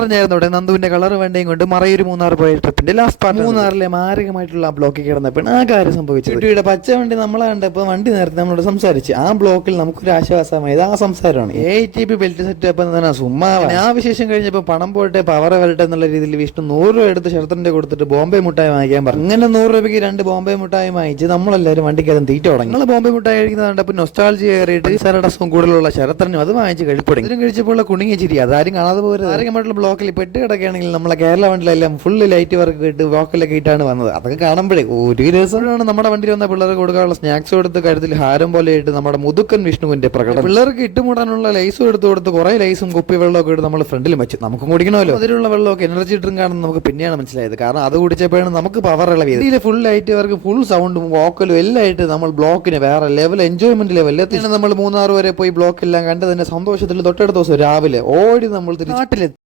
അറിഞ്ഞായിരുന്നു ഇവിടെ നന്ദുവിന്റെ കളർ വേണ്ടയും കൊണ്ട് മറയൊരു മൂന്നാർ പോയ ട്രിപ്പിന്റെ ലാസ്റ്റ് പാർട്ട് മൂന്നാറിലെ മാരകമായിട്ടുള്ള ആ ബ്ലോക്കിൽ കിടന്നപ്പോൾ ആ കാര്യം സംഭവിച്ചു കുട്ടിയുടെ പച്ച വണ്ടി നമ്മളെ കണ്ടപ്പോൾ വണ്ടി നേരത്തെ നമ്മളോട് സംസാരിച്ച്. ആ ബ്ലോക്കിൽ നമുക്കൊരു ആശ്വാസമായത് ആ സംസാരമാണ്. A T P belt set up എന്ന് സുമ്മാ ആ വിശേഷം കഴിഞ്ഞപ്പോൾ പണം പോയിട്ട് പവർ വരട്ടെ എന്നുള്ള രീതിയിൽ വിഷ്ണു നൂറ് രൂപ എടുത്ത് ശരത്തിന്റെ കൊടുത്തിട്ട് ബോംബെ മുട്ടായി വാങ്ങിക്കാൻ പറഞ്ഞു. അങ്ങനെ നൂറ് രൂപയ്ക്ക് രണ്ട് ബോംബെ മുട്ടായി വാങ്ങിച്ച് നമ്മളെല്ലാവരും വണ്ടിക്കകത്ത് തീറ്റ തുടങ്ങി. നമ്മൾ ബോംബെ മുട്ടായി കഴിക്കുന്നത് കണ്ടപ്പോൾ നൊസ്റ്റാൾജി കയറിയിട്ട് അസുഖം കൂടുതലുള്ള ശരത്തനും അത് വാങ്ങിച്ച് കഴിപ്പിടും ഇതിനും കഴിച്ചപ്പോൾ കുണുങ്ങിയ ചിരി അതാരും കാണാതെ പോരുത്. ആരെങ്കിലും ബ്ലോക്കിൽ പെട്ട് കിടക്കുകയാണെങ്കിൽ നമ്മളെ കേരള വണ്ടിയിലെല്ലാം ഫുള്ള് ലൈറ്റ് വർക്ക് ഇട്ട് ബ്ലോക്കിലൊക്കെ ഇട്ടാണ് വന്നത്. അതൊക്കെ കാണുമ്പോഴേ ഒരു രസമാണ് നമ്മുടെ വണ്ടിയിൽ വന്ന പിള്ളേർക്ക് കൊടുക്കാനുള്ള സ്നാക്സ് കൊടുത്ത് കരുത്തിൽ ഹാരം പോലെ ഇട്ട് നമ്മുടെ മുതുക്കൻ വിഷ്ണുവിന്റെ പ്രകടനം. പിള്ളേർക്ക് ഇട്ടുമൂടാനുള്ള ലൈസും എടുത്ത് കൊടുത്ത് കുറെ ലൈസും കുപ്പി വെള്ളമൊക്കെ ഇട്ട് നമ്മൾ ഫ്രണ്ടിൽ വെച്ചു. നമുക്കും കുടിക്കണമല്ലോ. അതിലുള്ള വെള്ളമൊക്കെ എനർജി ഡ്രിങ്ക് ആണെന്ന് നമുക്ക് പിന്നെയാണ് മനസ്സിലായത്. കാരണം അത് കുടിച്ചപ്പോഴാണ് നമുക്ക് പവർ ഇളവിയത് ഇതിൽ ഫുൾ ലൈറ്റ് വർക്ക് ഫുൾ സൗണ്ടും വോക്കലും എല്ലാം ആയിട്ട് നമ്മൾ ബ്ലോക്കിന് വേറെ ലെവൽ എൻജോയ്മെന്റ് ലെവൽ എത്തിയാണ് നമ്മൾ മൂന്നാർ വരെ പോയി ബ്ലോക്ക് എല്ലാം കണ്ട് തന്നെ സന്തോഷത്തിൽ തൊട്ടടുത്ത ദിവസം രാവിലെ ഓടി നമ്മൾ നാട്ടിലെത്തി.